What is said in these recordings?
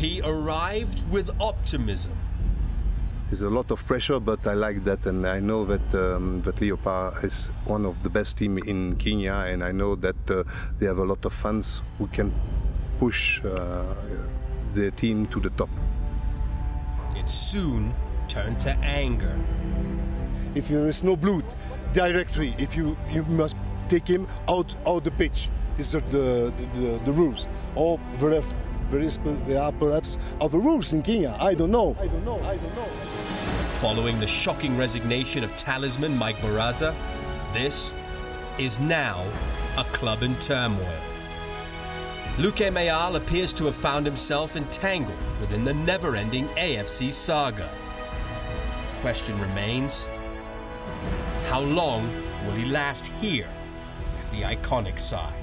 He arrived with optimism. There's a lot of pressure, but I like that, and I know that Leopard is one of the best teams in Kenya, and I know that they have a lot of fans who can push their team to the top. It soon turned to anger. If there is no blood directly, if you must take him out the pitch. These are the rules. Or there are perhaps other rules in Kenya. I don't know. Following the shocking resignation of talisman Mike Baraza, this is now a club in turmoil. Luke Mayal appears to have found himself entangled within the never-ending A.F.C. saga. The question remains, how long will he last here at the iconic side?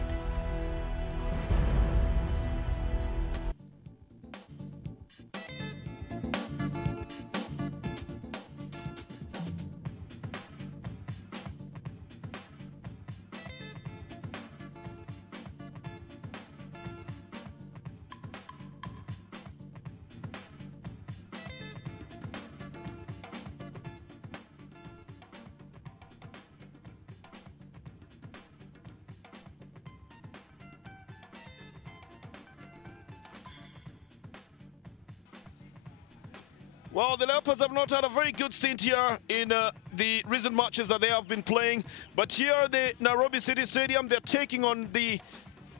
Well, the Leopards have not had a very good stint here in the recent matches that they have been playing. But here at the Nairobi City Stadium, they're taking on the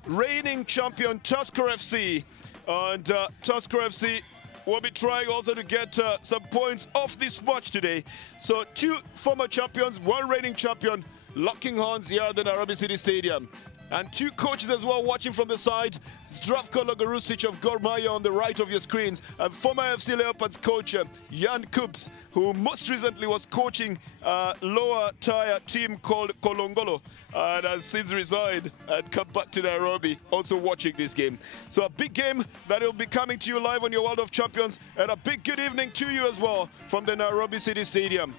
reigning champion Tusker FC. And Tusker FC will be trying also to get some points off this match today. So two former champions, one reigning champion, locking horns here at the Nairobi City Stadium. And two coaches as well watching from the side. Zdravko Logarusic of Gor Mahia on the right of your screens, and former A.F.C. Leopards coach Jan Kups, who most recently was coaching lower tier team called Kolongolo and has since resigned and come back to Nairobi, also watching this game. So a big game that will be coming to you live on your World of Champions, and a big good evening to you as well from the Nairobi City Stadium.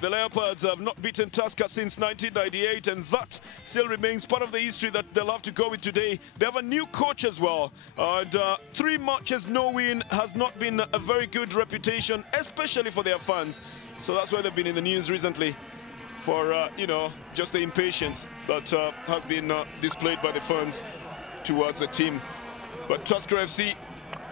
The Leopards have not beaten Tusker since 1998, and that still remains part of the history that they'll have to go with today. They have a new coach as well, and 3 matches, no win has not been a very good reputation, especially for their fans. So that's why they've been in the news recently for, you know, just the impatience that has been displayed by the fans towards the team. But Tusker FC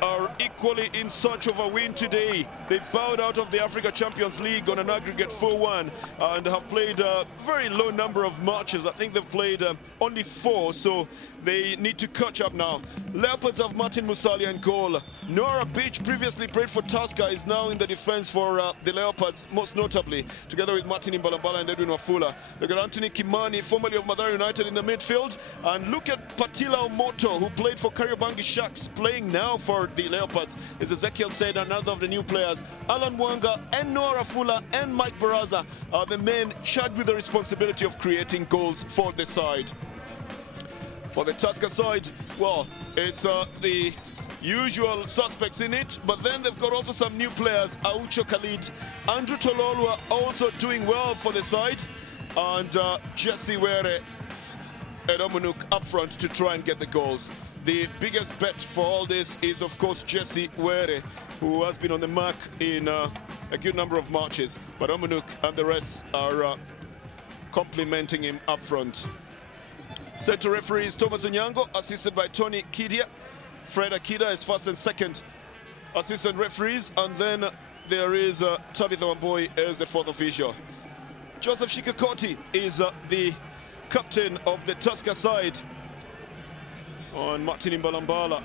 are equally in search of a win today. They've bowed out of the Africa Champions League on an aggregate 4-1 and have played a very low number of matches. I think they've played only 4, so they need to catch up now. Leopards have Martin Musalia in goal. Noah Beach, previously played for Tusker, is now in the defense for the Leopards, most notably, together with Martin Imbalambala and Edwin Wafula. They've got Anthony Kimani, formerly of Mathare United, in the midfield. And look at Patila Omoto, who played for Kariobangi Sharks, playing now for the Leopards. Is Ezekiel said, another of the new players. Alan Wanga and Noah Rafula and Mike Baraza are the men charged with the responsibility of creating goals for the side. For the Tusker side, well, it's the usual suspects in it, but then they've got also some new players. Aucho Khalid, Andrew Tololwa also doing well for the side, and Jesse Were and Omunuk up front to try and get the goals. The biggest bet for all this is, of course, Jesse Were, who has been on the mark in a good number of matches, but Omunuk and the rest are complimenting him up front. Central referee is Thomas Onyango, assisted by Tony Kidia. Fred Akida is first and second assistant referees, and then there is Tabitha Wamboi as the fourth official. Joseph Shikakoti is the captain of the Tusker side, and Martin Imbalambala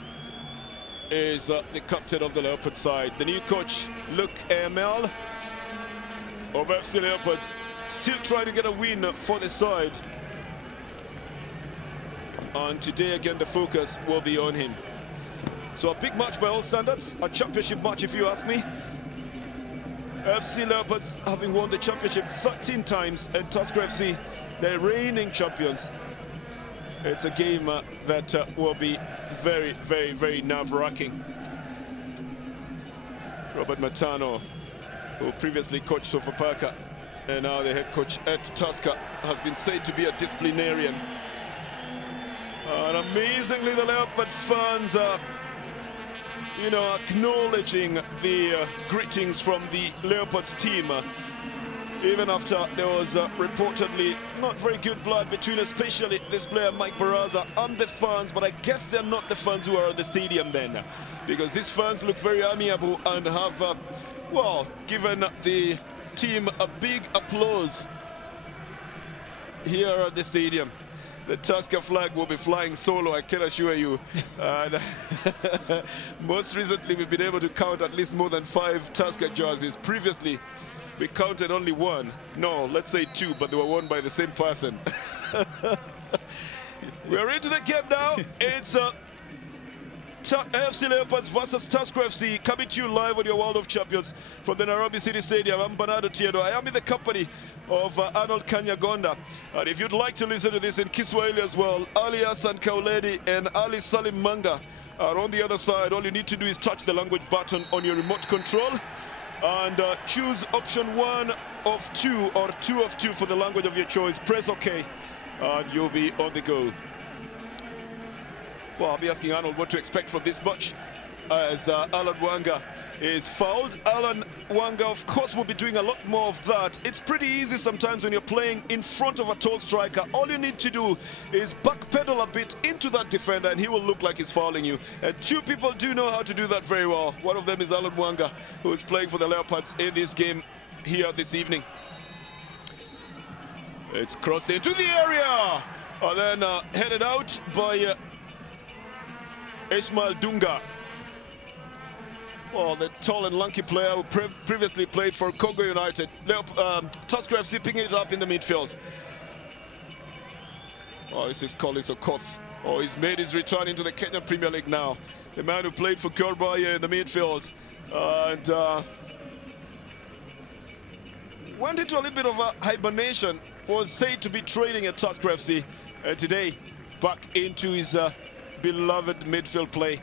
is the captain of the Leopard side. The new coach, Luke Mayal of A.F.C. Leopards, still trying to get a win for the side. And today again the focus will be on him. So a big match by all standards, a championship match if you ask me. A.F.C. Leopards having won the championship 13 times, and Tusker FC, the reigning champions. It's a game that will be very, very, very nerve-wracking. Robert Matano, who previously coached Sofapaka and now the head coach at Tusker, has been said to be a disciplinarian. And amazingly, the Leopard fans you know, acknowledging the greetings from the Leopards team. Even after there was reportedly not very good blood between especially this player Mike Baraza and the fans, but I guess they're not the fans who are at the stadium then, because these fans look very amiable and have, well, given the team a big applause here at the stadium. The Tusker flag will be flying solo, I can assure you. And most recently we've been able to count at least more than 5 Tusker jerseys. Previously we counted only 1. No, let's say 2, but they were worn by the same person. We're into the game now. It's A.F.C Leopards versus Tusker F.C. coming to you live on your World of Champions from the Nairobi City Stadium. I'm Bernardo Tiedo. I am in the company of Arnold Kanyagonda. And if you'd like to listen to this in Kiswahili as well, Ali Hassan Kauledi and Ali Salim Manga are on the other side. All you need to do is touch the language button on your remote control and choose option 1 of 2 or 2 of 2 for the language of your choice. Press OK and you'll be on the go. Well, I'll be asking Arnold what to expect from this match as Alan Wanga is fouled. Alan Wanga, of course, will be doing a lot more of that. It's pretty easy sometimes when you're playing in front of a tall striker. All you need to do is backpedal a bit into that defender and he will look like he's fouling you. And 2 people do know how to do that very well. One of them is Alan Wanga, who is playing for the Leopards in this game here this evening. It's crossed into the area and then headed out by Ismail Dunga. Oh, the tall and lanky player who previously played for Congo United. Tusker FC picking it up in the midfield. Oh, this is Collins Okoth. Oh, he's made his return into the Kenyan Premier League now. The man who played for Gor Mahia in the midfield. And went into a little bit of a hibernation. Was said to be training at Tusker FC. And today, back into his beloved midfield play.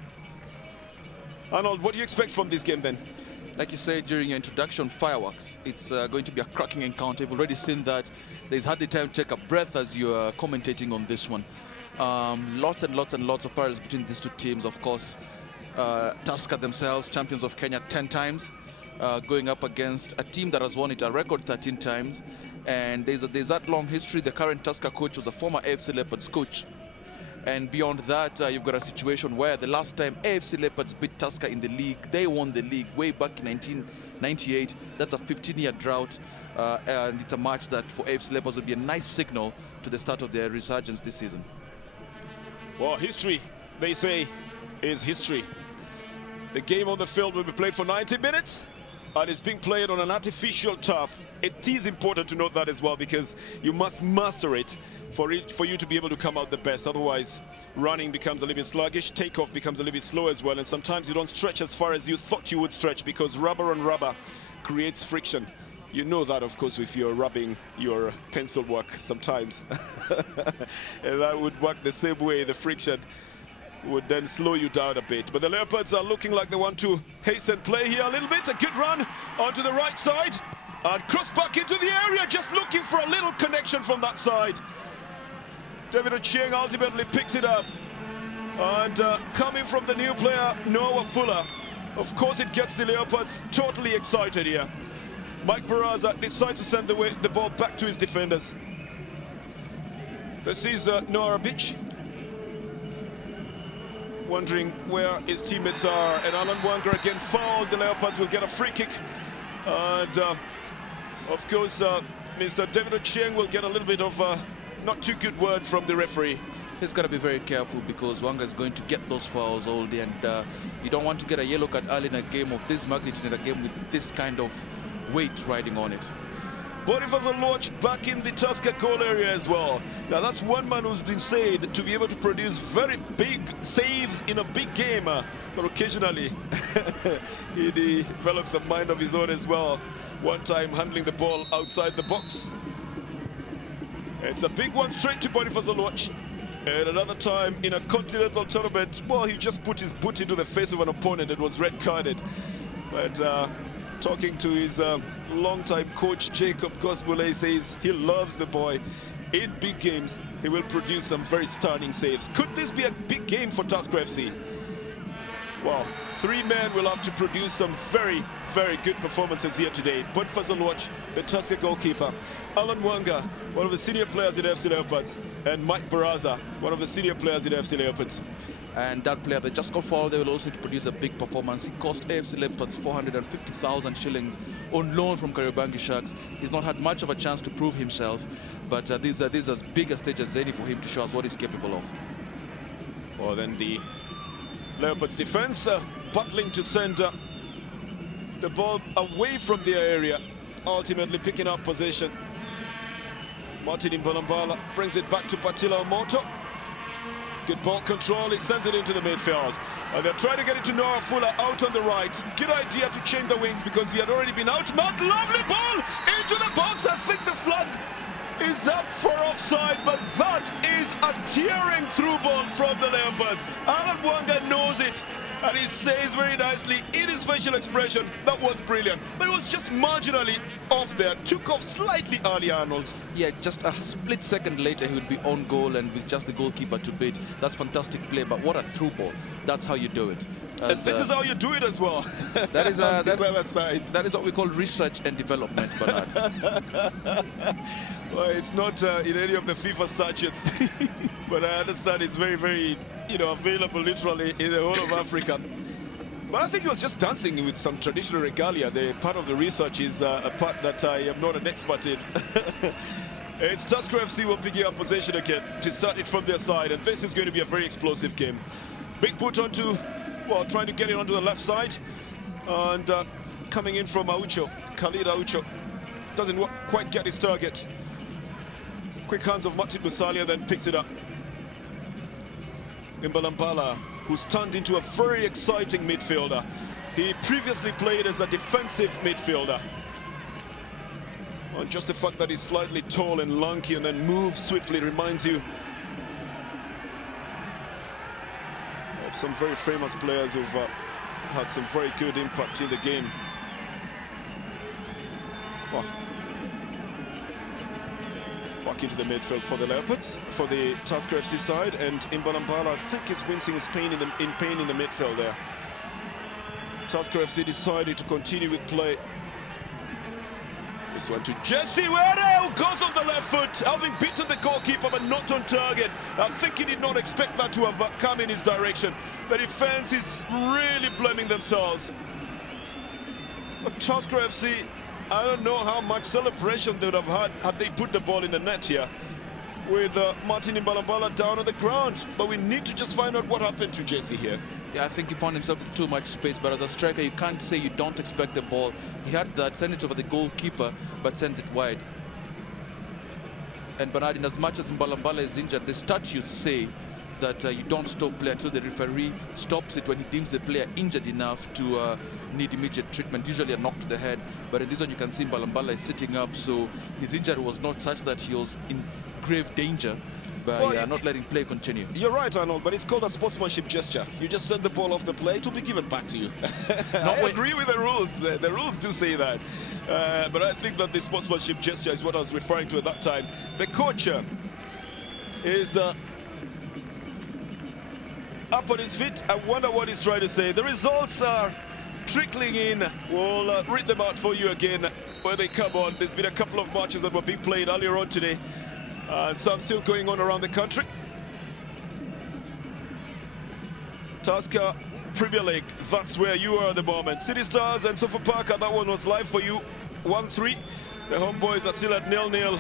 Arnold, what do you expect from this game then? Like you said during your introduction, fireworks. It's going to be a cracking encounter. We've already seen that. There's hardly time to take a breath as you're commentating on this one. Lots and lots and lots of parallels between these 2 teams. Of course, Tusker themselves, champions of Kenya 10 times, going up against a team that has won it a record 13 times. And there's that long history. The current Tusker coach was a former A.F.C Leopards coach. And beyond that, you've got a situation where the last time A.F.C Leopards beat Tusker in the league, they won the league way back in 1998. That's a 15-year drought, and it's a match that for A.F.C Leopards will be a nice signal to the start of their resurgence this season. Well, history, they say, is history. The game on the field will be played for 90 minutes, and it's being played on an artificial turf. It is important to note that as well, because you must master it for you to be able to come out the best. Otherwise, running becomes a little bit sluggish, takeoff becomes a little bit slow as well, and sometimes you don't stretch as far as you thought you would stretch, because rubber on rubber creates friction. You know that, of course, if you're rubbing your pencil work sometimes. And that would work the same way. The friction would then slow you down a bit. But the Leopards are looking like they want to hasten play here a little bit. A good run onto the right side and cross back into the area, just looking for a little connection from that side. David Ochieng ultimately picks it up. And coming from the new player, Noah Fuller, of course it gets the Leopards totally excited here. Mike Baraza decides to send the ball back to his defenders. This is Noah Beach, wondering where his teammates are. And Alan Wanga again fouled. The Leopards will get a free kick. And of course, Mr. David Ochieng will get a little bit of not too good word from the referee. He's got to be very careful, because Wanga is going to get those fouls all day, and you don't want to get a yellow card early in a game of this magnitude, in a game with this kind of weight riding on it. Boniface Oloch back in the Tusker goal area as well. Now that's one man who's been said to be able to produce very big saves in a big game, but occasionally he develops a mind of his own as well. One time handling the ball outside the box. It's a big one straight to Boniface Oloch. And another time in a continental tournament, well, he just put his boot into the face of an opponent and was red carded. But talking to his longtime coach, Jacob Gosbule, says he loves the boy. In big games, he will produce some very stunning saves. Could this be a big game for Tusker FC? Well, three men will have to produce some very, very good performances here today. But watch the Tusker goalkeeper, Alan Wanga, one of the senior players in A.F.C. Leopards, and Mike Baraza, one of the senior players in A.F.C. Leopards. And that player, they just got fouled, they will also produce a big performance. He cost A.F.C. Leopards 450,000 shillings on loan from Kariobangi Sharks. He's not had much of a chance to prove himself, but these are as big a stage as any for him to show us what he's capable of. Well, then the Leopards defense battling to send the ball away from their area, ultimately picking up possession. Martin Imbalambala brings it back to Patila Omoto. Good ball control, he sends it into the midfield. And they're trying to get it to Noah Fuller out on the right. Good idea to change the wings because he had already been outmarked. Lovely ball into the box. I think the flag is up for offside, but that is a tearing through ball from the Leopards. Alan Wanga knows it, and he says very nicely in his facial expression, that was brilliant. But it was just marginally off there. Took off slightly early, Arnold. Yeah, just a split second later, he would be on goal and with just the goalkeeper to beat. That's fantastic play, but what a through ball. That's how you do it. And this is how you do it as well. That is that is what we call research and development, Bernard. Well, it's not in any of the FIFA statutes, but I understand it's very, very, available literally in the whole of Africa. But I think he was just dancing with some traditional regalia. The part of the research is a part that I am not an expert in. It's Tusker FC will pick up possession again to start it from their side, and this is going to be a very explosive game. Big put onto, well, trying to get it onto the left side, and coming in from Aucho, Khalid Aucho. Doesn't quite get his target. Quick hands of Martin Busalia, then picks it up. Imbalambala, who's turned into a very exciting midfielder. He previously played as a defensive midfielder. Well, just the fact that he's slightly tall and lanky and then moves swiftly reminds you of some very famous players who've had some very good impact in the game. Well, back into the midfield for the Leopards, for the Tusker FC side, and Imbalambala, I think, is wincing his pain in the midfield there. Tusker FC decided to continue with play. This one to Jesse Were, who goes on the left foot, having beaten the goalkeeper but not on target. I think he did not expect that to have come in his direction. The defense is really blaming themselves. But Tusker FC, I don't know how much celebration they would have had they put the ball in the net here with Martin Imbalambala down on the ground. But we need to just find out what happened to Jesse here. Yeah, I think he found himself too much space, but as a striker, you can't say you don't expect the ball. He had that, send it over the goalkeeper, but sends it wide. And Bernard, in as much as Imbalambala is injured, the statutes say that you don't stop player until the referee stops it when he deems the player injured enough to need immediate treatment, usually a knock to the head. But in this one, you can see Imbalambala is sitting up, so his injury was not such that he was in grave danger by not letting play continue. You're right, Arnold, but it's called a sportsmanship gesture. You just send the ball off the play, it will be given back to you. I agree with the rules. The rules do say that. But I think that the sportsmanship gesture is what I was referring to at that time. The coach is up on his feet. I wonder what he's trying to say. The results are trickling in. We'll read them out for you again where they come on. There's been a couple of matches that were being played earlier on today, and some still going on around the country. Tusker Premier League, that's where you are at the moment. City Stars and Sofapaka, that one was live for you, 1-3. The homeboys are still at 0-0.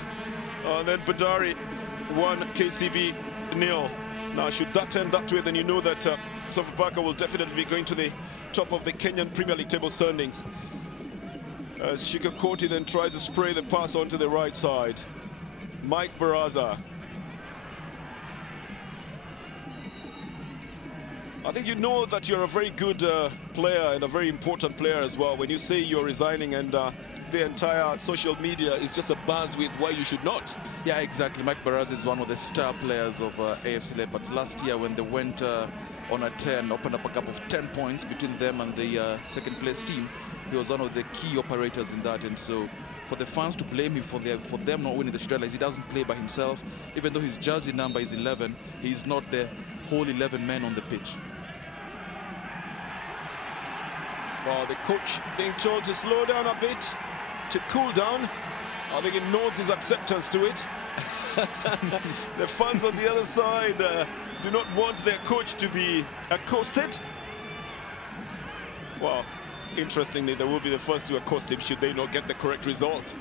And then Badari 1, KCB 0. Now, should that end that way, then you know that Sofapaka will definitely be going to the top of the Kenyan Premier League table standings. As Shikakoti then tries to spray the pass onto the right side. Mike Baraza. I think you know that you're a very good player and a very important player as well when you say you're resigning, and the entire social media is just a buzz with why you should not. Yeah, exactly. Mike Baraza is one of the star players of A.F.C. Leopards. Last year when they went on a 10, opened up a gap of 10 points between them and the second place team, he was one of the key operators in that. And so for the fans to blame him for them not winning the Shredder, he doesn't play by himself. Even though his jersey number is 11, he's not the whole 11 men on the pitch. Well, the coach being told to slow down a bit, to cool down. I think he nods his acceptance to it. The fans on the other side do not want their coach to be accosted. Well, interestingly, they will be the first to accost him should they not get the correct result.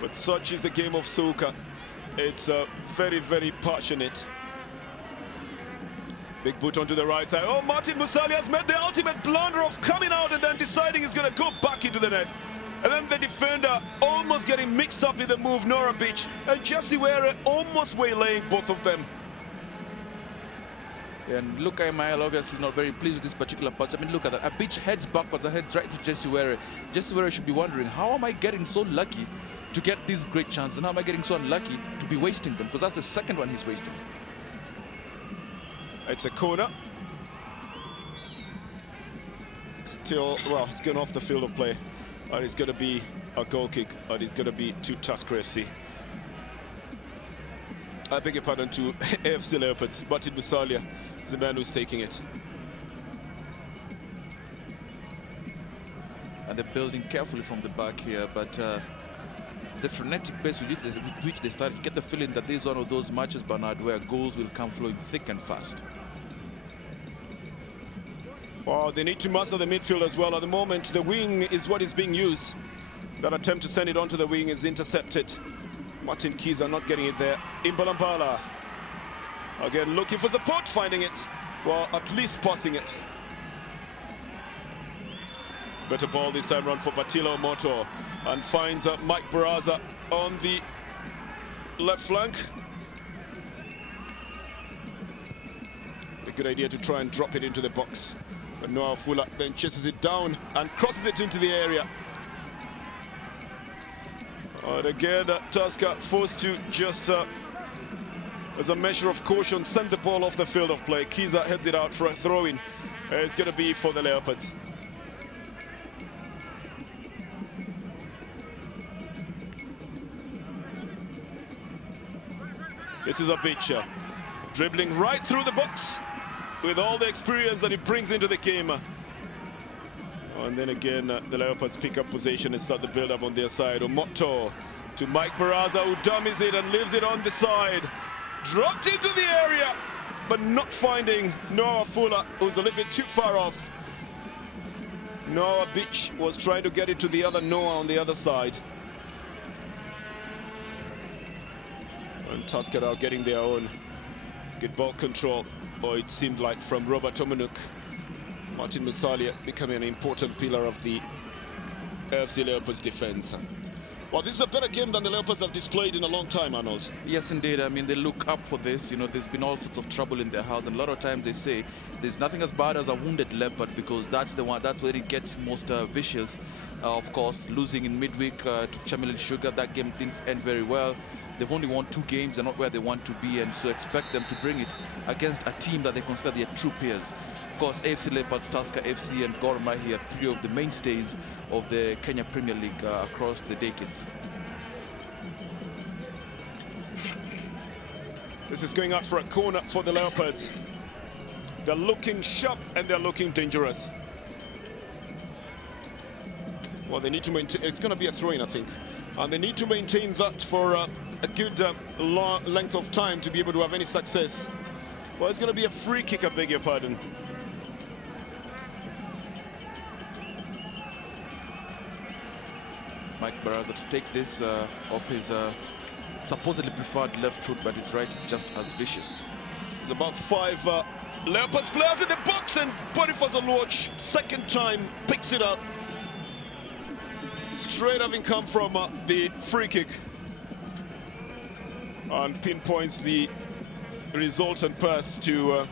But such is the game of soccer. It's very, very passionate. Big boot onto the right side. Oh, Martin Musali has made the ultimate blunder of coming out and then deciding he's going to go back into the net. And then the defender almost getting mixed up in the move, Nora Beach. And Jesse Were almost waylaying both of them. And look, Ismail obviously not very pleased with this particular punch. I mean, look at that. A Beach heads backwards and heads right to Jesse Were. Jesse Were should be wondering, how am I getting so lucky to get these great chances? And how am I getting so unlucky to be wasting them? Because that's the second one he's wasting. It's a corner. Still, well, it's gone off the field of play. And it's going to be a goal kick. And it's going to be to Tusker FC. I beg your pardon, to A.F.C. Leopards. Martin Musalia is the man who's taking it. And they're building carefully from the back here, but the frenetic pace with which they started, you get the feeling that this is one of those matches, Bernard, where goals will come flowing thick and fast. Well, they need to master the midfield as well. At the moment, the wing is what is being used. That attempt to send it onto the wing is intercepted. Martin Kiza not getting it there. Imbalambala again looking for support, finding it. Well, at least passing it. Better ball this time around for Batilo Moto, and finds Mike Baraza on the left flank. A good idea to try and drop it into the box. But Noah Fula then chases it down and crosses it into the area. And again, Tusker forced to just, as a measure of caution, send the ball off the field of play. Kiza heads it out for a throw-in. It's going to be for the Leopards. This is a pitcher dribbling right through the box with all the experience that he brings into the game. And then again, the Leopards pick up possession and start the build-up on their side. Omoto to Mike Baraza, who dummies it and leaves it on the side. Dropped into the area, but not finding Noah Fula, who's a little bit too far off. Noah Beach was trying to get it to the other Noah on the other side. And Tusker are getting their own good ball control, or it seemed like, from Robert Omanuk. Martin Musalia becoming an important pillar of the A.F.C. Leopards defense. Well, this is a better game than the Leopards have displayed in a long time, Arnold. Yes, indeed. I mean, they look up for this. You know, there's been all sorts of trouble in their house, and a lot of times they say there's nothing as bad as a wounded leopard, because that's the one, that's where it gets most vicious. Of course, losing in midweek to Chameleon Sugar, that game didn't end very well. They've only won 2 games. They're not where they want to be, and so expect them to bring it against a team that they consider their true peers. Of course, A.F.C. Leopards, Tusker FC, and Gor Mahia are 3 of the mainstays of the Kenya Premier League across the decades. This is going out for a corner for the Leopards. They're looking sharp and they're looking dangerous. Well, they need to maintain, it's going to be a throw-in, I think. And they need to maintain that for a good length of time to be able to have any success. Well, it's going to be a free kick, I beg your pardon. Mike Baraza to take this off his supposedly preferred left foot, but his right is just as vicious. There's about 5 Leopards players in the box, and Boniface Oluoch, second time, picks it up. Straight having come from the free kick. And pinpoints the resultant pass to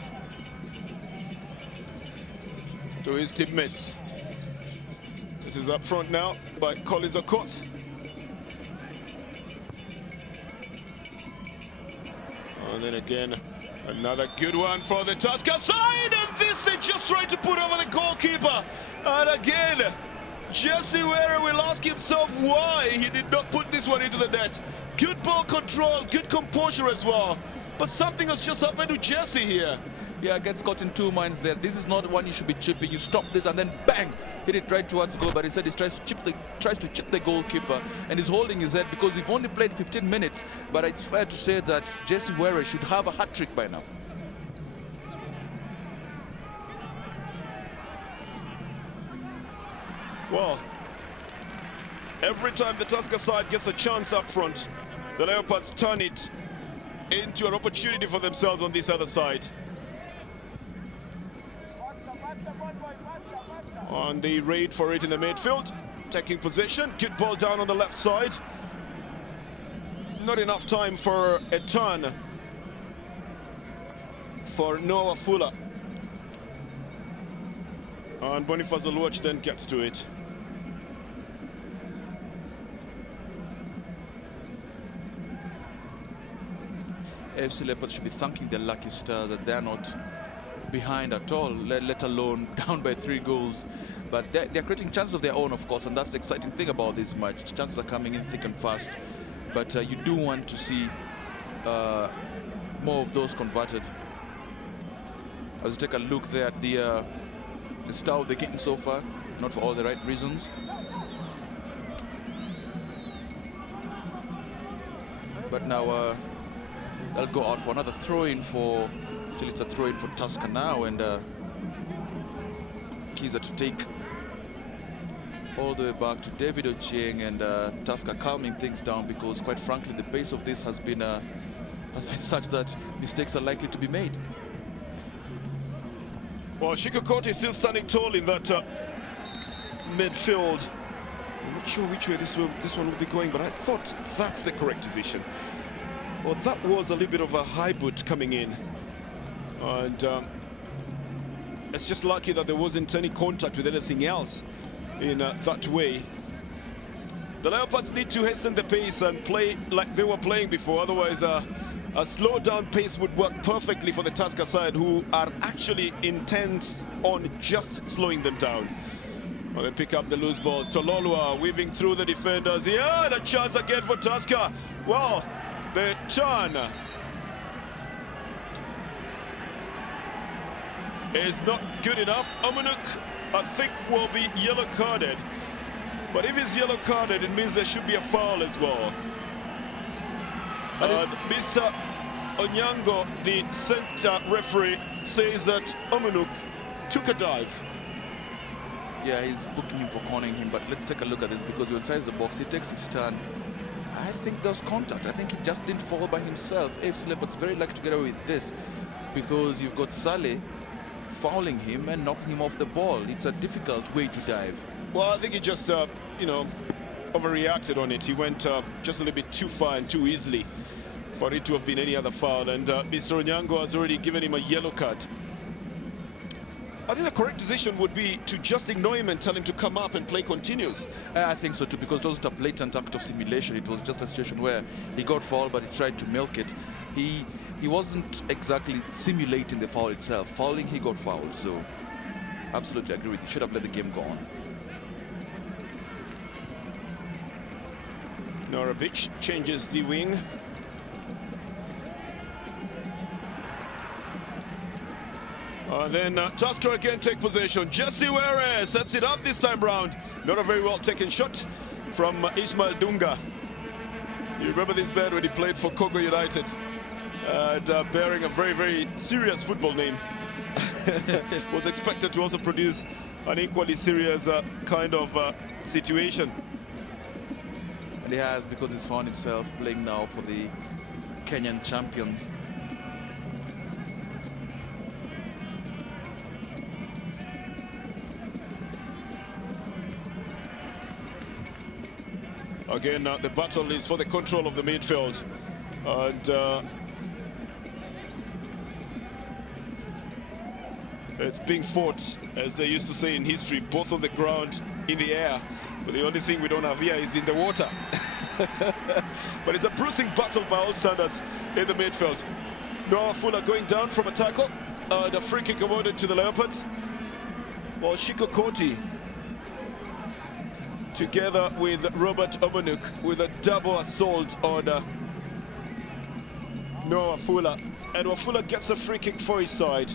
his teammates. This is up front now by Collins Okoth. And then again, another good one for the Tusker side, and this they just tried to put over the goalkeeper. And again, Jesse Were will ask himself why he did not put this one into the net. Good ball control, good composure as well. But something has just happened to Jesse here. Yeah, gets caught in two minds there. This is not one you should be chipping. You stop this and then bang, hit it right towards goal. But instead he tries to chip the goalkeeper, and he's holding his head because we've only played 15 minutes. But it's fair to say that Jesse Were should have a hat-trick by now. Well, every time the Tusker side gets a chance up front, the Leopards turn it into an opportunity for themselves on this other side. On the raid for it in the midfield, taking possession, good ball down on the left side. Not enough time for a turn for Noah Fuller. And Boniface Oluoch then gets to it. A.F.C. Leopards should be thanking their lucky stars that they're not behind at all, let alone down by 3 goals. But they're creating chances of their own, of course, and that's the exciting thing about this match. Chances are coming in thick and fast, but you do want to see more of those converted. Let's take a look there at the start of the game so far, not for all the right reasons. But now they'll go out for another throw-in for, till it's a throw-in for Tusker now, and Kiza to take all the way back to David Ochieng, and Tusker calming things down, because quite frankly the pace of this has been such that mistakes are likely to be made. Well, Shikokoti is still standing tall in that midfield. I'm not sure which way this one will be going, but I thought that's the correct decision. Well, that was a little bit of a high boot coming in, and it's just lucky that there wasn't any contact with anything else in that way. The Leopards need to hasten the pace and play like they were playing before, otherwise a slow down pace would work perfectly for the Tusker side, who are actually intent on just slowing them down. Well, they pick up the loose balls. Tololua weaving through the defenders. Yeah, the chance again for Tusker. Well, the turn is not good enough. Omanuk, I think, will be yellow carded. But if he's yellow carded, it means there should be a foul as well. Mr. Onyango, the center referee, says that Omanuk took a dive. Yeah, he's booking him for cornering him, but let's take a look at this, because he was inside the box, he takes his turn. I think there's contact. I think he just didn't fall by himself. A.F.C. Leopards very lucky to get away with this, because you've got Saleh fouling him and knocking him off the ball. It's a difficult way to dive. Well, I think he just, you know, overreacted on it. He went just a little bit too far and too easily for it to have been any other foul. And Mr. Onyango has already given him a yellow card. I think the correct decision would be to just ignore him and tell him to come up and play continuous. I think so too, because it wasn't a blatant act of simulation. It was just a situation where he got fouled, but he tried to milk it. He wasn't exactly simulating the foul itself. Fouling, he got fouled. So absolutely agree with you. Should have let the game go on. Norovic changes the wing. Then Tusker again take possession. Jesse Were sets it up this time round. Not a very well taken shot from Ismail Dunga. You remember this man when he played for Congo United, and bearing a very, very serious football name. Was expected to also produce an equally serious kind of situation. And he has, because he's found himself playing now for the Kenyan champions. Again, the battle is for the control of the midfield. And it's being fought, as they used to say in history, both on the ground, in the air. But the only thing we don't have here is in the water. But it's a bruising battle by all standards in the midfield. Noah Fuller going down from a tackle. The free kick awarded to the Leopards. Well, Shikokoti, together with Robert Omanuk, with a double assault on Noah Fuller. And Noah Fuller gets a free kick for his side.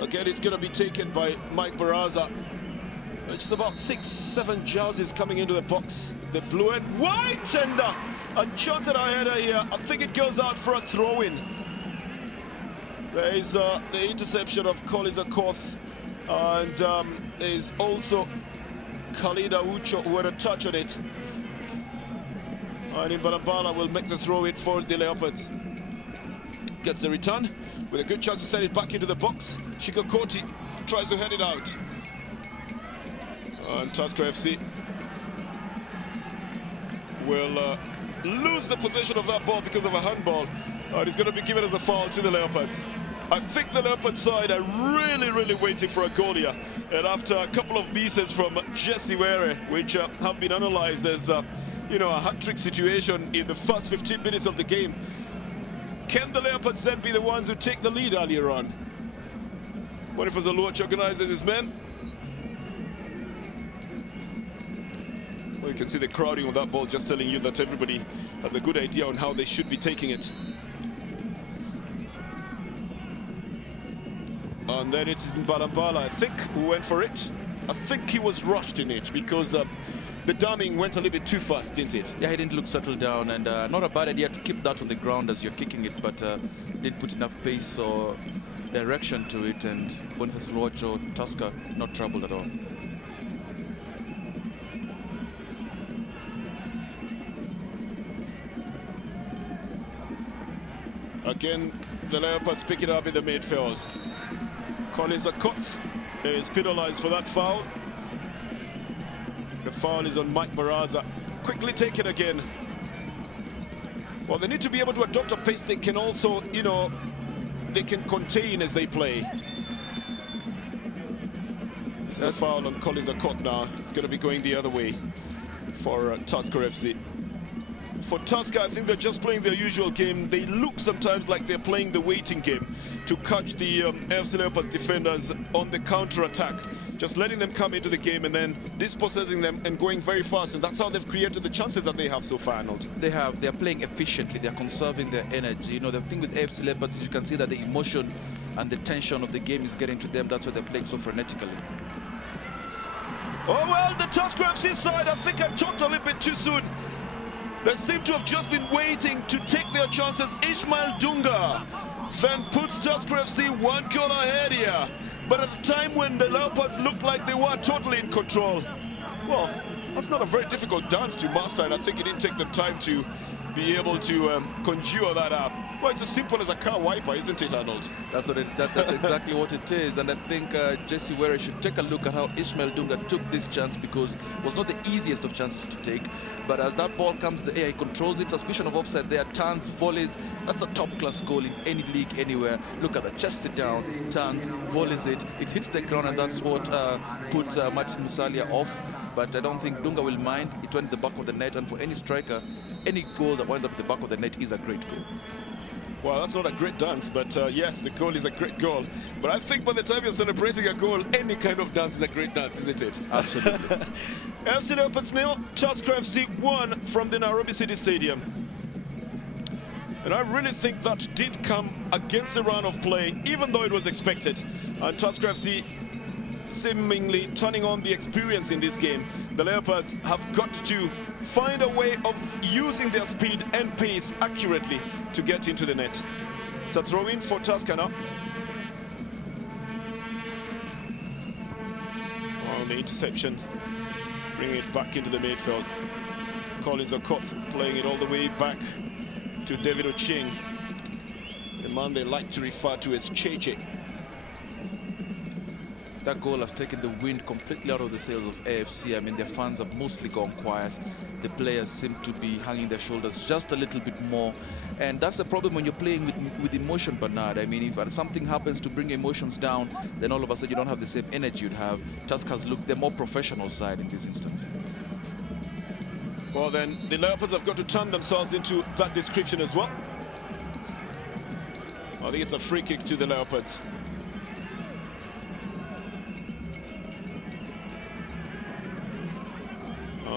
Again, it's going to be taken by Mike Baraza. Just about 6-7 jerseys coming into the box. The blue and white, and a shot at our header here. I think it goes out for a throw-in. There is the interception of Collins Akoth, and there is also Khalida Ucho who had a touch on it. And Imbalambala will make the throw-in for the Leopards. Gets the return with a good chance to send it back into the box. Shikokoti tries to head it out. And Tusker FC will lose the possession of that ball because of a handball. And it's going to be given as a foul to the Leopards. I think the Leopards side are really waiting for a goal here. And after a couple of pieces from Jesse Were, which have been analysed as you know, a hat-trick situation in the first 15 minutes of the game, can the Leopards then be the ones who take the lead earlier on? Boniface Oluoch organizes his men. Well, you can see the crowding on that ball, just telling you that everybody has a good idea on how they should be taking it. And then it's Mbalambala, I think, who went for it. I think he was rushed in it because the damming went a little bit too fast, didn't it? Yeah, he didn't look settled down, and not a bad idea to keep that on the ground as you're kicking it, but didn't put enough pace or direction to it, and Boniface Oluoch, Tusker, not troubled at all. Again, the Leopards pick it up in the midfield. Collins Akoth is penalized for that foul. The foul is on Mike Baraza. Quickly taken again. Well, they need to be able to adopt a pace they can also, you know, they can contain as they play. This is a foul on Collins Akoth now. It's going to be going the other way for Tusker FC. For Tusker, I think they're just playing their usual game. They look sometimes like they're playing the waiting game to catch the A.F.C. Leopards defenders on the counter-attack. Just letting them come into the game and then dispossessing them and going very fast. And that's how they've created the chances that they have so far, Arnold. They're playing efficiently. They're conserving their energy. You know, the thing with A.F.C. Leopards is you can see that the emotion and the tension of the game is getting to them. That's why they're playing so frenetically. Oh, well, the Tusker FC side, I think I talked a little bit too soon. They seem to have just been waiting to take their chances. Ishmael Dunga then puts Tusker FC one goal ahead here. But at the time when the Leopards looked like they were totally in control, well, that's not a very difficult dance to master, and I think it didn't take them time to be able to conjure that up. Well, it's as simple as a car wiper, isn't it, Arnold? That's exactly what it is, and I think Jesse Were should take a look at how Ishmael Dunga took this chance, because it was not the easiest of chances to take. But as that ball comes to the air, he controls it. Suspicion of offside there, turns, volleys. That's a top-class goal in any league, anywhere. Look at that, chest it down, turns, volleys it. It hits the ground, and that's what put Martin Musalia off. But I don't think Dunga will mind. It went to the back of the net, and for any striker, any goal that winds up at the back of the net is a great goal. Well, that's not a great dance, but yes, the goal is a great goal. But I think by the time you're celebrating a goal, any kind of dance is a great dance, isn't it? Absolutely. A.F.C. Leopards 0, Tusker FC 1 from the Nairobi City Stadium. And I really think that did come against the run of play, even though it was expected. And Tusker FC seemingly turning on the experience in this game. The Leopards have got to find a way of using their speed and pace accurately to get into the net. It's a throw-in for Tusker now. On the interception, bringing it back into the midfield. Collins Akoth playing it all the way back to David Oching, the man they like to refer to as Cheche. That goal has taken the wind completely out of the sails of A.F.C. I mean, their fans have mostly gone quiet. The players seem to be hanging their shoulders just a little bit more. And that's the problem when you're playing with emotion, Bernard. I mean, if something happens to bring emotions down, then all of a sudden you don't have the same energy you'd have. Tuskers look the more professional side in this instance. Well, then the Leopards have got to turn themselves into that description as well. I think it's a free kick to the Leopards.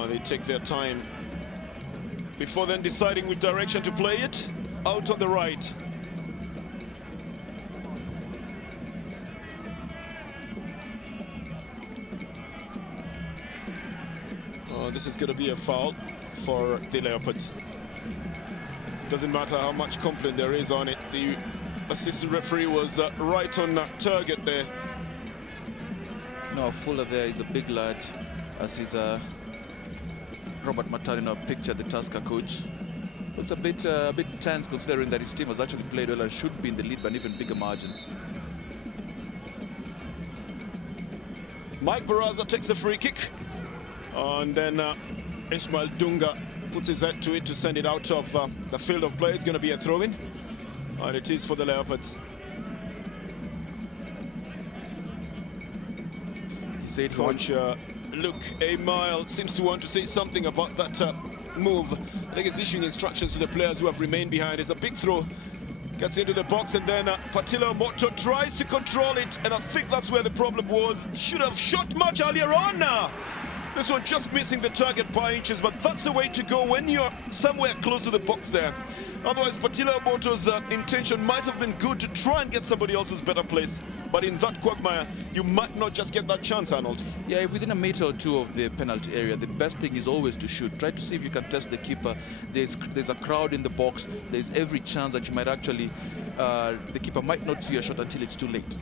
They take their time before then deciding which direction to play it. Out on the right. This is going to be a foul for the Leopards. Doesn't matter how much complaint there is on it. The assistant referee was right on target there. No, Fuller there is a big lad, as is Robert Matarino picture, the Tusker coach. It's a bit tense considering that his team has actually played well and should be in the lead by an even bigger margin. Mike Baraza takes the free kick, and then Ismail Dunga puts his head to it to send it out of the field of play. It's going to be a throw-in, and it is for the Leopards. He said Coach Luke Amile seems to want to say something about that move. I think it's issuing instructions to the players who have remained behind. It's a big throw, gets into the box, and then Patilo Moto tries to control it, and I think that's where the problem was. Should have shot much earlier on now. This one just missing the target by inches, but that's the way to go when you're somewhere close to the box there. Otherwise, Patilo Moto's intention might have been good to try and get somebody else's better place. But in that quagmire, you might not just get that chance, Arnold. Yeah, if within a meter or two of the penalty area, the best thing is always to shoot. Try to see if you can test the keeper. There's a crowd in the box. There's every chance that you might actually, the keeper might not see your shot until it's too late.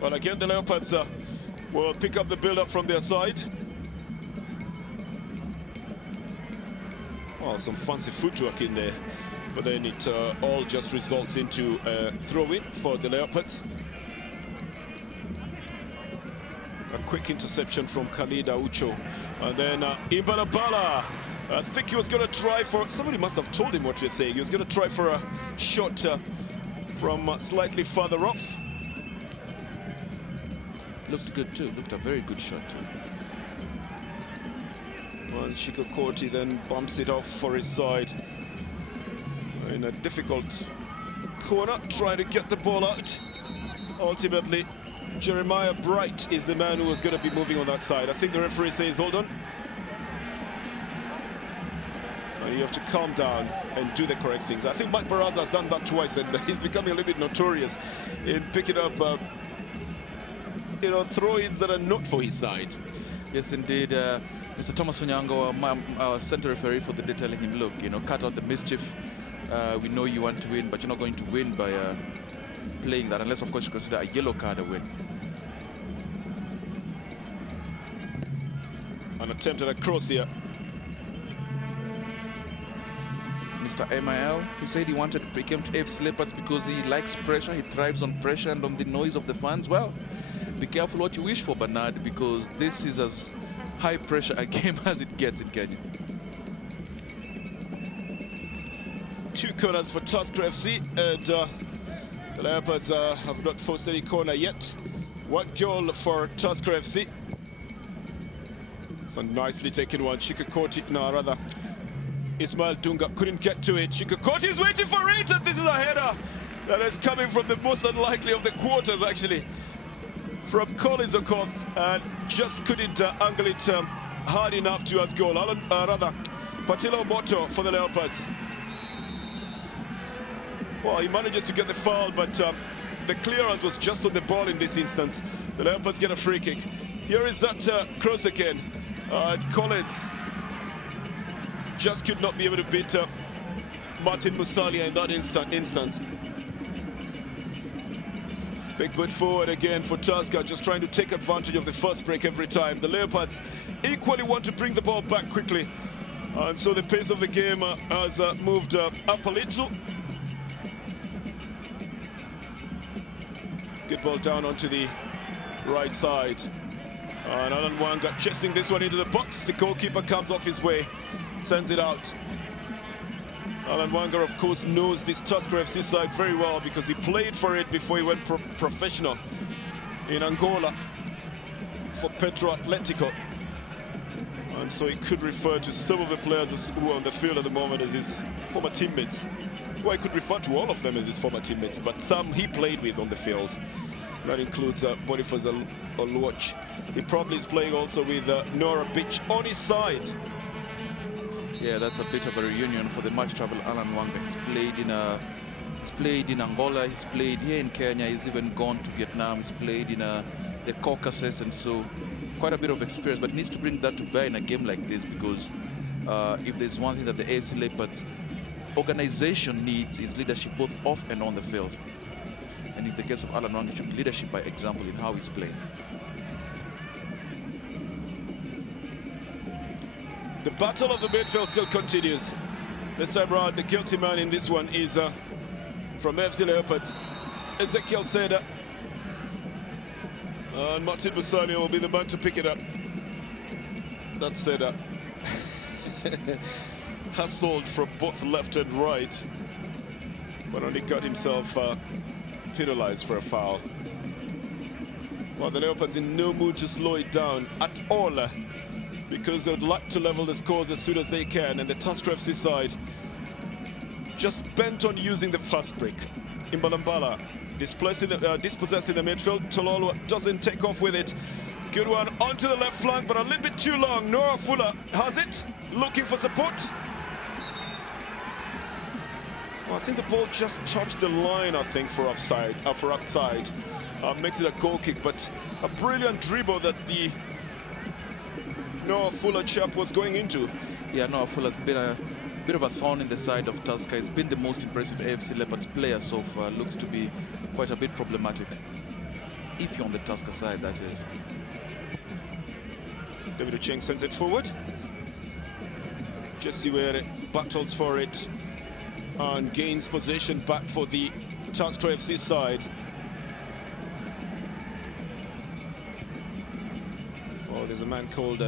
Well, again, the Leopards will pick up the build-up from their side. Oh, some fancy footwork in there. But then it all just results into a throw-in for the Leopards. A quick interception from Khalid Aucho. And then Ibalabala, I think he was going to try for... Somebody must have told him what you're saying. He was going to try for a shot from slightly further off. Looked good too, looked a very good shot too. Well, Shikokoti then bumps it off for his side. In a difficult corner, trying to get the ball out. Ultimately, Jeremiah Bright is the man who was going to be moving on that side. I think the referee says, hold on. And you have to calm down and do the correct things. I think Mike Baraza has done that twice, and he's becoming a little bit notorious in picking up, you know, throw-ins that are not for his side. Yes, indeed. Mr. Thomas Onyango, our center referee for the day, telling him, look, you know, cut out the mischief. We know you want to win, but you're not going to win by playing that, unless, of course, you consider a yellow card a win. An attempt at a cross here. Mr. MIL, he said he wanted to become to A.F.C. Leopards because he likes pressure, he thrives on pressure and on the noise of the fans. Well, be careful what you wish for, Bernard, because this is as high pressure a game as it gets in Kenya. 2 corners for Tusker FC, and the Leopards have not forced any corner yet. 1 goal for Tusker FC. It's a nicely taken one. Shikokoti, no, rather, Ismail Dunga couldn't get to it. Shikokoti is waiting for it, and this is a header that is coming from the most unlikely of the quarters, actually, from Collins Okoth, and just couldn't angle it hard enough towards goal. Rather, Patilo Moto for the Leopards. Well, he manages to get the foul, but the clearance was just on the ball in this instance. The Leopards get a free kick. Here is that cross again. Collins just could not be able to beat Martin Musalia in that instant. Big boot forward again for Tusker, just trying to take advantage of the first break every time. The Leopards equally want to bring the ball back quickly. And so the pace of the game has moved up a little. Good ball down onto the right side. And Alan Wanga chasing this one into the box. The goalkeeper comes off his way, sends it out. Alan Wanga, of course, knows this Tusker FC side very well because he played for it before he went professional in Angola for Petro Atletico. And so he could refer to some of the players who are on the field at the moment as his former teammates. Well, he could refer to all of them as his former teammates, but some he played with on the field. That includes Boniface Oluoch. He probably is playing also with Nora Beach on his side. Yeah, that's a bit of a reunion for the match travel Alan Wanga. He's played in Angola, he's played here in Kenya, he's even gone to Vietnam, he's played in the Caucasus, and so quite a bit of experience, but needs to bring that to bear in a game like this, because if there's one thing that the A.F.C. Leopards organization needs is leadership both off and on the field. And in the case of Alumni, it should be leadership by example in how he's playing. The battle of the midfield still continues. This time around, the guilty man in this one is from A.F.C. Leopards, Ezekiel Seda. And Martin Busania will be the man to pick it up. That's Seda. Hustled from both left and right, but only got himself penalized for a foul. Well, the Leopards in no mood to slow it down at all, because they'd like to level the scores as soon as they can, and the Tusker A.F.C. side just bent on using the fast break. Imbalambala dispossessing the midfield. Tololo doesn't take off with it. Good one onto the left flank, but a little bit too long. Noah Fuller has it, looking for support. Well, I think the ball just touched the line, I think, for offside, for outside. Makes it a goal kick, but a brilliant dribble that the Noah Fuller chap was going into. Yeah, Noah Fuller's been a bit of a thorn in the side of Tusker. He's been the most impressive A.F.C. Leopards player so far. Looks to be quite a bit problematic, if you're on the Tusker side, that is. David Ucheng sends it forward. Jesse Were battles for it and gains possession back for the Tusker A.F.C. side. Oh, there's a man called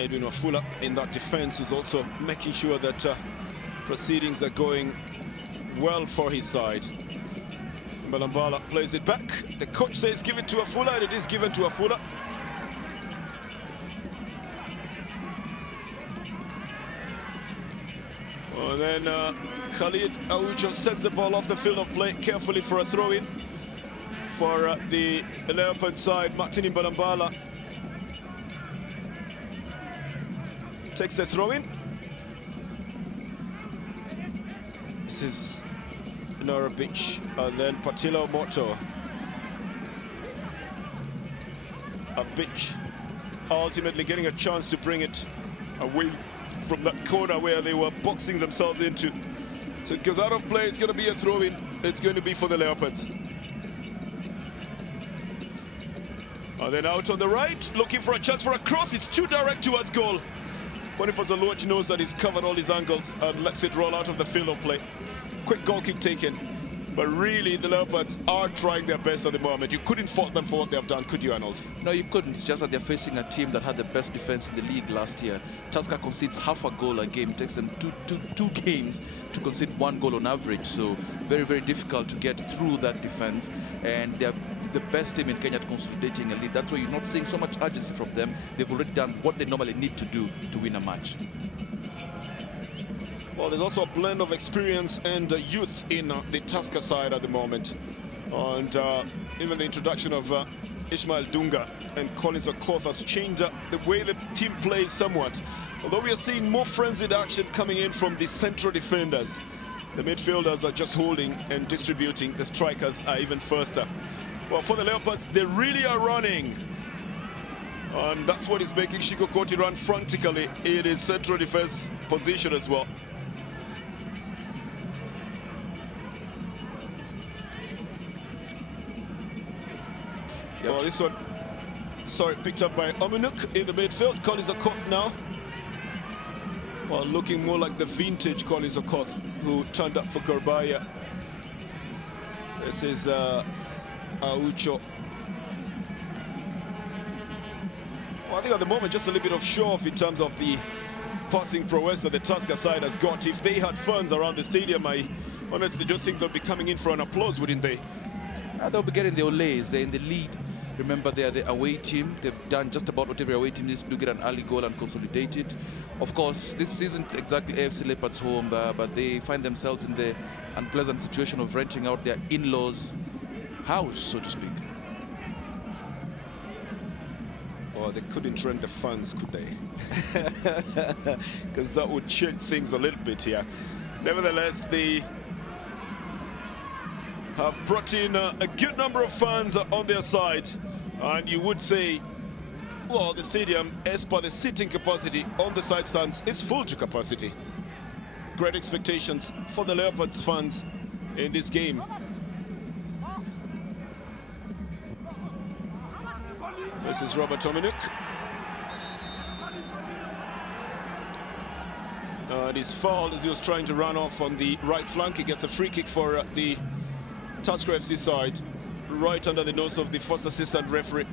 Edwin Wafula in that defense, who's also making sure that proceedings are going well for his side. Malambala plays it back. The coach says give it to Wafula, and it is given to Wafula. And then Khalid Aucho sets the ball off the field of play carefully for a throw-in for the Leopard side. Martin Imbalambala takes the throw-in. This is Norovic, and then Patilo Moto. A bitch ultimately getting a chance to bring it away from that corner where they were boxing themselves into. So it goes out of play. It's going to be a throw-in. It's going to be for the Leopards. And then out on the right, looking for a chance for a cross. It's too direct towards goal. Boniface Oluoch knows that he's covered all his angles and lets it roll out of the field of play. Quick goal kick taken. But really, the Leopards are trying their best at the moment. You couldn't fault them for what they have done, could you, Arnold? No, you couldn't. It's just that they're facing a team that had the best defense in the league last year. Tusker concedes half a goal a game. It takes them two games to concede 1 goal on average. So very, very difficult to get through that defense. And they're the best team in Kenya at consolidating a lead. That's why you're not seeing so much urgency from them. They've already done what they normally need to do to win a match. Well, there's also a blend of experience and youth in the Tusker side at the moment. And even the introduction of Ishmael Dunga and Collins Okoth has changed the way the team plays somewhat. Although we are seeing more frenzied action coming in from the central defenders, the midfielders are just holding and distributing. The strikers are even faster. Well, for the Leopards, they really are running. And that's what is making Shiko Koti run frantically in his central defense position as well. Yep. Well, this one, sorry, picked up by Omenuk in the midfield. Collins Okoth now. Well, looking more like the vintage Collins Okoth, who turned up for Gorbaya. This is Aucho. Well, I think at the moment, just a little bit of show-off in terms of the passing prowess that the Tusker side has got. If they had fans around the stadium, I honestly don't think they'll be coming in for an applause, wouldn't they? They'll be getting the olays. They're in the lead. Remember, they are the away team. They've done just about what every away team needs to do, get an early goal and consolidate it. Of course, this isn't exactly A.F.C. Leopards' home, but they find themselves in the unpleasant situation of renting out their in-laws' house, so to speak. Well, they couldn't rent the fans, could they? Because that would change things a little bit here. Nevertheless, the have brought in a good number of fans on their side. And you would say, well, the stadium, as per the seating capacity on the side stands, is full to capacity. Great expectations for the Leopards fans in this game. This is Robert Tominuk. And he's fouled as he was trying to run off on the right flank. He gets a free kick for the Tusker FC side, right under the nose of the first assistant referee.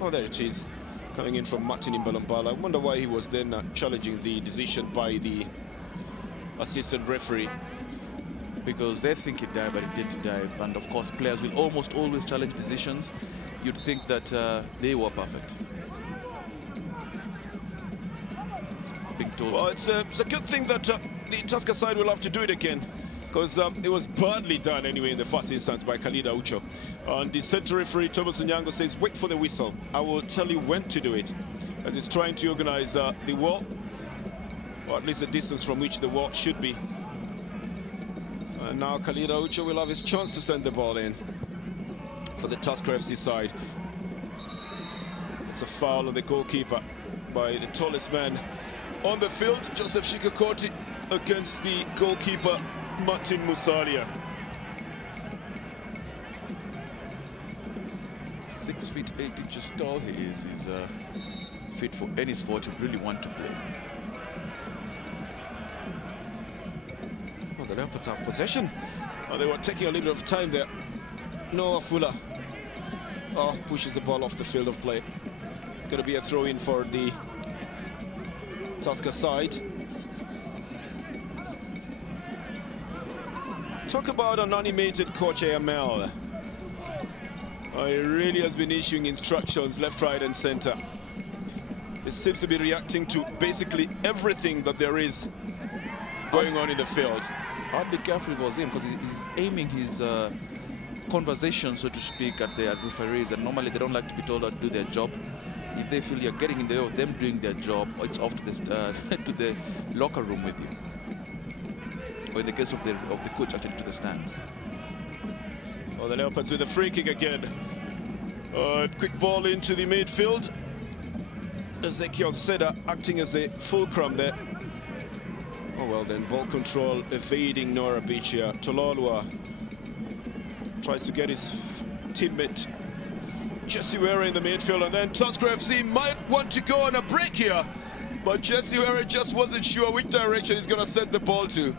Oh, there it is, coming in from Martin Imbalambala. I wonder why he was then challenging the decision by the assistant referee. Because they think it died, but it didn't die. And of course, players will almost always challenge decisions. You'd think that they were perfect. Being told. Well, it's a good thing that the Tusker side will have to do it again, because it was badly done anyway in the first instance by Khalid Aucho. And the center referee, Thomas Onyango, says, wait for the whistle. I will tell you when to do it. As he's trying to organize the wall, or at least the distance from which the wall should be. And now Khalid Aucho will have his chance to send the ball in for the Tusker FC side. It's a foul on the goalkeeper by the tallest man on the field, Joseph Shikakoti, against the goalkeeper, Martin Musalia. 6 feet 8 inches tall he is. He's fit for any sport you really want to play. Well, the Leopards have possession. Oh, they were taking a little bit of time there. Noah Fuller pushes the ball off the field of play. Going to be a throw-in for the Tusker side. Talk about an animated coach AML. He really has been issuing instructions left, right and center. He seems to be reacting to basically everything that there is going on in the field. I'd be careful if it was him, because he's aiming his conversation, so to speak, at the referees, and normally they don't like to be told how to do their job. If they feel you're getting in the way of them doing their job, it's off to the to the locker room with you, or in the case of the coach, attending to the stands. Oh, the Leopards with a free kick again. Quick ball into the midfield. Ezekiel Seda acting as the fulcrum there. Oh well then, ball control evading Nora Bichia. Tololwa tries to get his teammate Jesse Were in the midfield, and then Tusker FC might want to go on a break here, but Jesse Were just wasn't sure which direction he's going to send the ball to.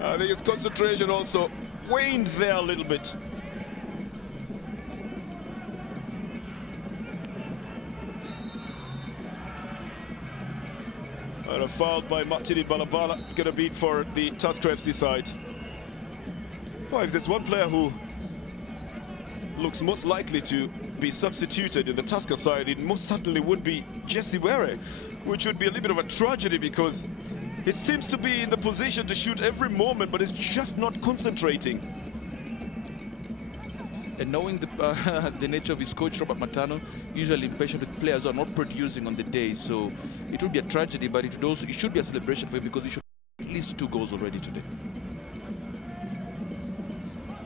I think his concentration also waned there a little bit. And a foul by Martini Balabala. It's going to be for the Tusker FC side. Well, if there's one player who looks most likely to be substituted in the Tusker side, it most certainly would be Jesse Were, which would be a little bit of a tragedy, because he seems to be in the position to shoot every moment, but he's just not concentrating. And knowing the nature of his coach, Robert Matano, usually impatient with players who are not producing on the day, so it would be a tragedy, but it should be a celebration for him, because he should have at least 2 goals already today.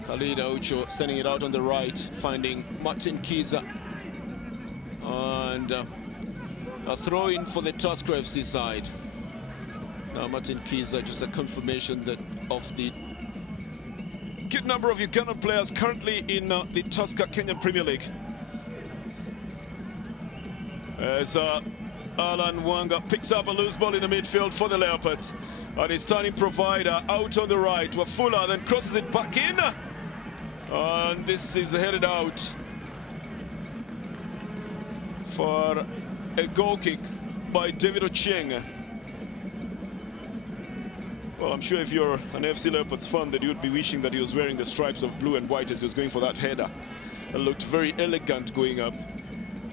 Khalid Aucho sending it out on the right, finding Martin Kiza. And a throw-in for the Tusker FC side. Now Martin Kiza, just a confirmation that of the good number of Ugandan players currently in the Tusker Kenyan Premier League. As Alan Wanga picks up a loose ball in the midfield for the Leopards. And his turning provider out on the right, Wafula then crosses it back in. And this is headed out for a goal kick by David Ochieng. Well, I'm sure if you're an A.F.C. Leopards fan, that you'd be wishing that he was wearing the stripes of blue and white as he was going for that header. It looked very elegant going up.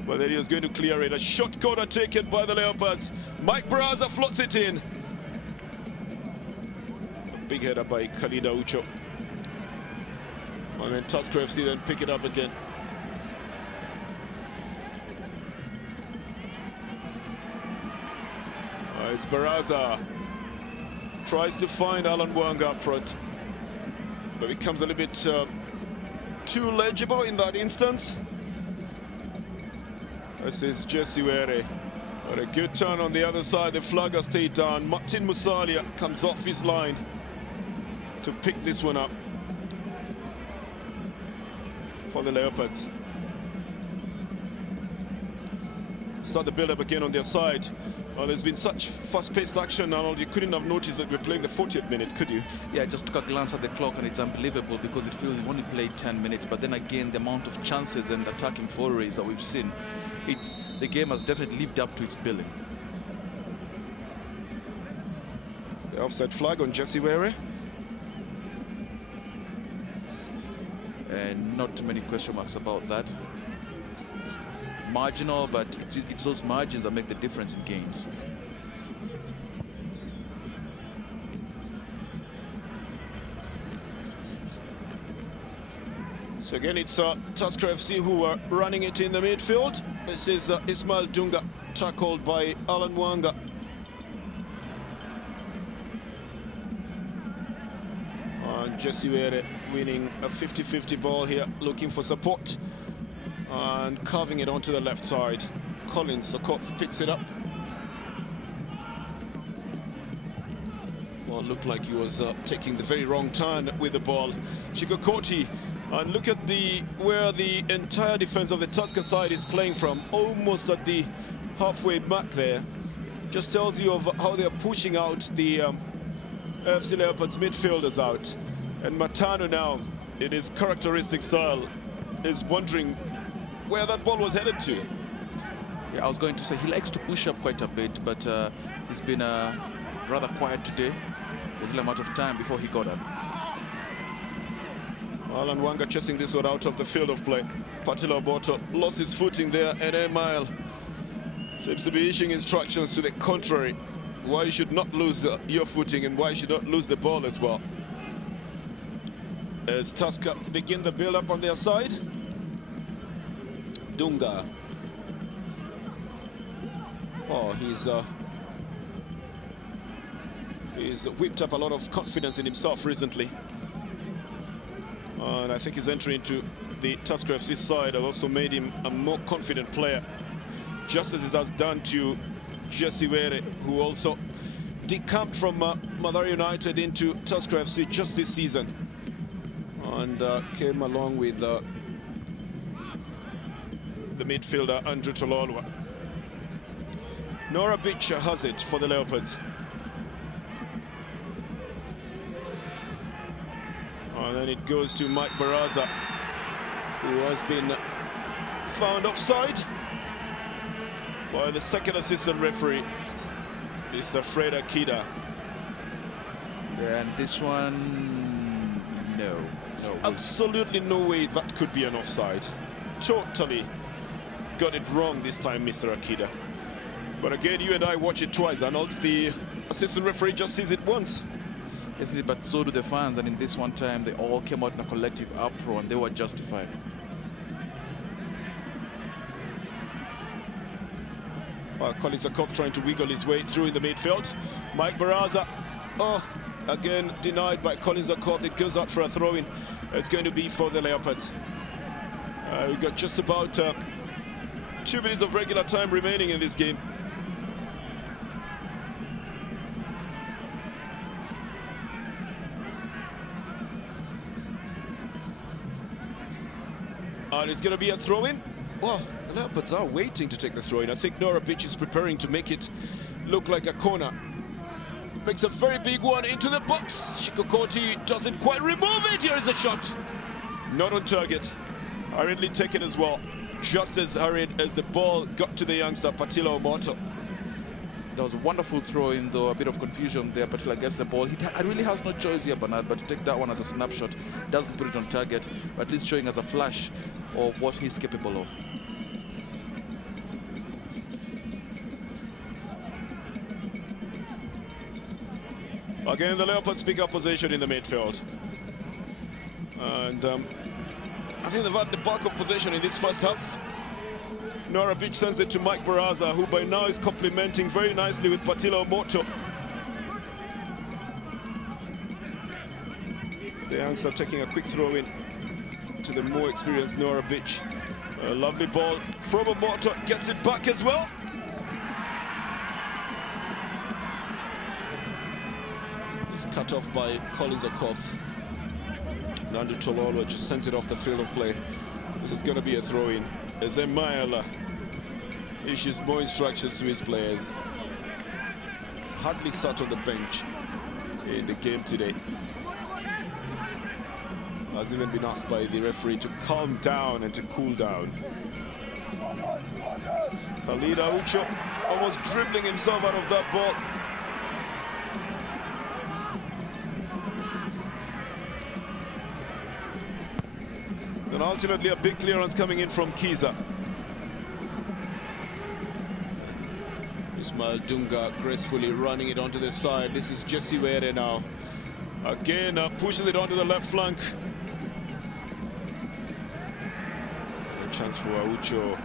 But then he was going to clear it. A short corner taken by the Leopards. Mike Braza floats it in. A big header by Khalid Aucho. And then Tusker FC then pick it up again. It's Baraza. Tries to find Alan Wanga up front, but becomes a little bit too legible in that instance. This is Jesse Were. But a good turn on the other side. The flag has stayed down. Martin Musalia comes off his line to pick this one up for the Leopards. Start the build-up again on their side. There's been such fast-paced action, Arnold. You couldn't have noticed that we're playing the 40th minute, could you? Yeah, I just took a glance at the clock, and it's unbelievable because it feels we've only played 10 minutes. But then again, the amount of chances and attacking forays that we've seen, the game has definitely lived up to its billing. The offside flag on Jesse Were. And not too many question marks about that. Marginal, but it's those margins that make the difference in games. So again, it's Tusker FC who are running it in the midfield. This is Ismail Dunga, tackled by Alan Wanga. And Jesse Were winning a 50-50 ball here, looking for support. And carving it onto the left side. Collins Sokov picks it up. Well, it looked like he was taking the very wrong turn with the ball. Chikokoti, and look at where the entire defense of the Tusker side is playing from, almost at the halfway mark there. Just tells you of how they're pushing out the A.F.C. Leopards midfielders out. And Matano now, in his characteristic style, is wondering where that ball was headed to. Yeah, I was going to say he likes to push up quite a bit, but he's been rather quiet today. There's a amount of time before he got up. Alan Wanga chasing this one out of the field of play. Patilo Boto lost his footing there, and Emile seems to be issuing instructions to the contrary. Why you should not lose your footing and why you should not lose the ball as well. As Tusker begin the build-up on their side. Dunga. Oh, he's whipped up a lot of confidence in himself recently. And I think his entry into the Tusker FC side has also made him a more confident player, just as it has done to Jesse Were, who also decamped from Mathare United into Tusker FC just this season, and came along with the midfielder Andrew Tololwa. Nora Beecher has it for the Leopards. And then it goes to Mike Baraza, who has been found offside by the second assistant referee, Mr. Fred Akida. And this one, no. Absolutely no way that could be an offside. Totally got it wrong this time, Mr. Akida. But again, you and I watch it twice, and also the assistant referee just sees it once. Yes, but so do the fans, and in this one time, they all came out in a collective uproar, and they were justified. Colin Zakov trying to wiggle his way through in the midfield. Mike Baraza, again denied by Colin Zakov. It goes out for a throw-in. It's going to be for the Leopards. We've got just about 2 minutes of regular time remaining in this game. And it's going to be a throw-in. Well, the Leopards are waiting to take the throw-in. I think Nora Beach is preparing to make it look like a corner. Makes a very big one into the box. Shikokoti doesn't quite remove it. Here is a shot. Not on target. Hurriedly taken as well. Just as hurried as the ball got to the youngster, Patilo Moto. That was a wonderful throw-in, though. A bit of confusion there. Patila gets the ball. He really has no choice here, Bernard, but to take that one as a snapshot. Doesn't put it on target, but at least showing us a flash of what he's capable of. Again, the Leopards pick up possession in the midfield. And I think they've had the bulk of possession in this first half. Nora Beach sends it to Mike Baraza, who by now is complementing very nicely with Patilo Moto. The youngster taking a quick throw in. to the more experienced Norabic. A lovely ball from Omoto, gets it back as well. It's cut off by Collins Okoth. Nandu Tololo just sends it off the field of play. This is going to be a throw-in as Emayala issues more instructions to his players. Hardly sat on the bench in the game today. Has even been asked by the referee to calm down and to cool down. Khalid Aucho almost dribbling himself out of that ball. And ultimately a big clearance coming in from Kiza. Ismail Dunga gracefully running it onto the side. This is Jesse Were now. Again, pushes it onto the left flank. A chance for Aucho.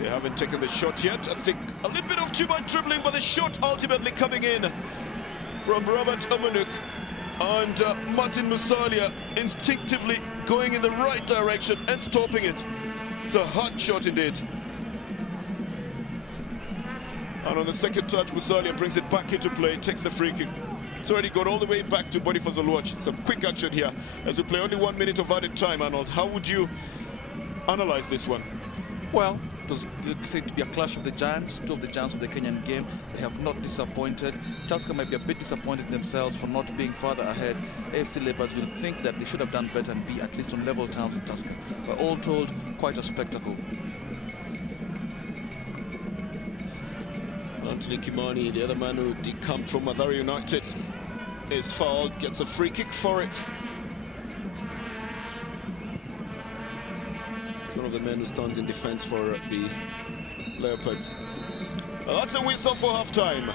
They haven't taken the shot yet. I think a little bit of too much dribbling, but the shot ultimately coming in from Robert Omanuk. And Martin Musalia instinctively going in the right direction and stopping it. It's a hard shot indeed. And on the second touch, Musalia brings it back into play, takes the free kick. It's already got all the way back to Boniface Oluoch. Some quick action here as we play only 1 minute of added time, Arnold. How would you analyze this one? Well, it was said to be a clash of the giants, two of the giants of the Kenyan game. They have not disappointed. Tusker might be a bit disappointed themselves for not being further ahead. A.F.C. Leopards will think that they should have done better and be at least on level terms with Tusker. But all told, quite a spectacle. Anthony Kimani, the other man who decamped from Mathare United, is fouled, gets a free kick for it. One of the men who stands in defense for the Leopards. That's a whistle for half-time.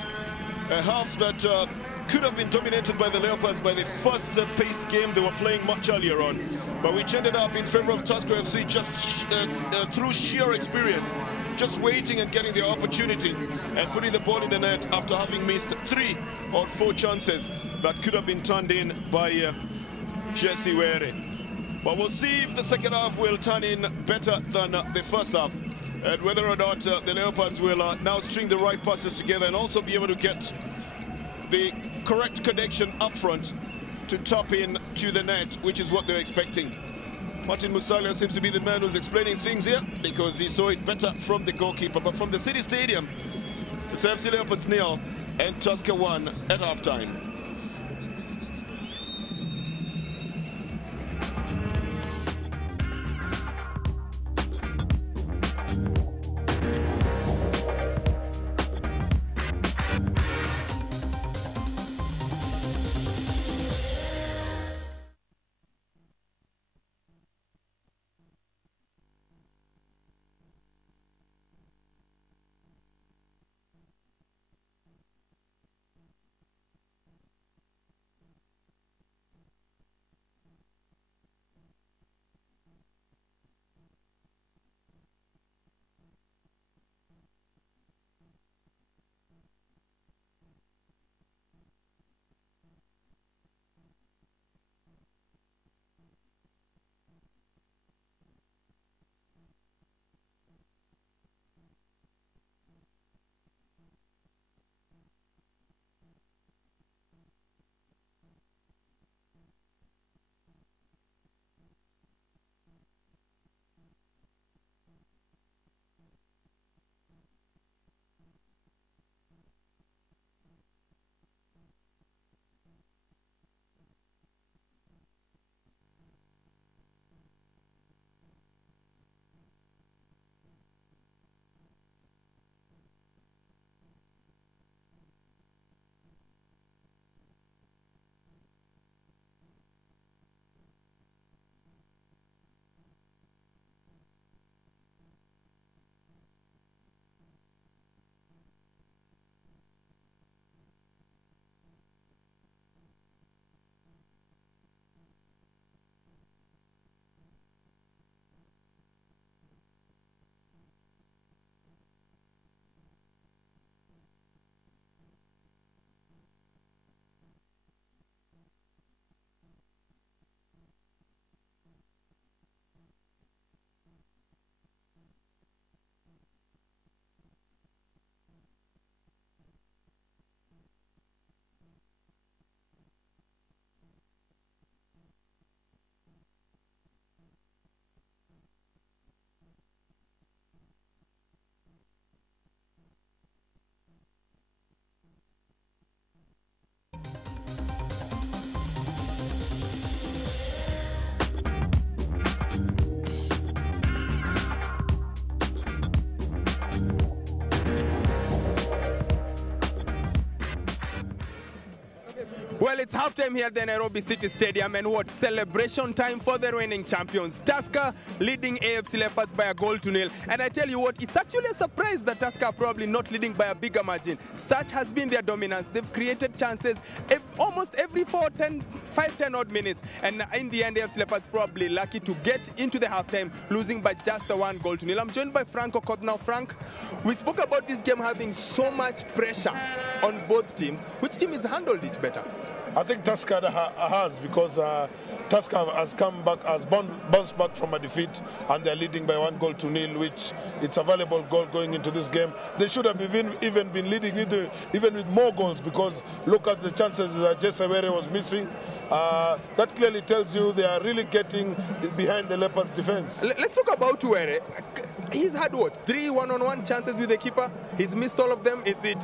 A half that could have been dominated by the Leopards by the first paced game they were playing much earlier on, but which ended up in favor of Tusker FC just through sheer experience, just waiting and getting the opportunity and putting the ball in the net after having missed 3 or 4 chances that could have been turned in by Jesse Were. But we'll see if the second half will turn in better than the first half, and whether or not the Leopards will now string the right passes together and also be able to get the correct connection up front to tap in to the net, which is what they're expecting. Martin Musalia seems to be the man who's explaining things here because he saw it better from the goalkeeper. But from the City Stadium, it's A.F.C. Leopards 0 and Tusker 1 at halftime. Well, it's halftime here at the Nairobi City Stadium, and what celebration time for the reigning champions. Tusker leading A.F.C. Leopards by a goal to nil. And I tell you what, it's actually a surprise that Tusker are probably not leading by a bigger margin. Such has been their dominance. They've created chances almost every 5-10 odd minutes. And in the end, A.F.C. Leopards probably lucky to get into the halftime, losing by just a 1 goal to nil. I'm joined by Frank Okot. Now, Frank, we spoke about this game having so much pressure on both teams. Which team has handled it better? I think Tusker has, because Tusker has come back, has bounced back from a defeat, and they're leading by 1 goal to nil, which it's a valuable goal going into this game. They should have even been leading even with more goals, because look at the chances that Jesse Were was missing. That clearly tells you they are really getting behind the Leopards' defense. Let's talk about Were. He's had what, 3 one-on-one chances with the keeper? He's missed all of them. Is it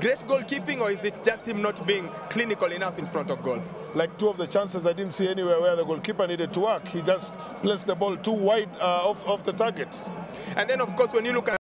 great goalkeeping, or is it just him not being clinical enough in front of goal? Like 2 of the chances, I didn't see anywhere where the goalkeeper needed to work. He just placed the ball too wide off the target. And then, of course, when you look at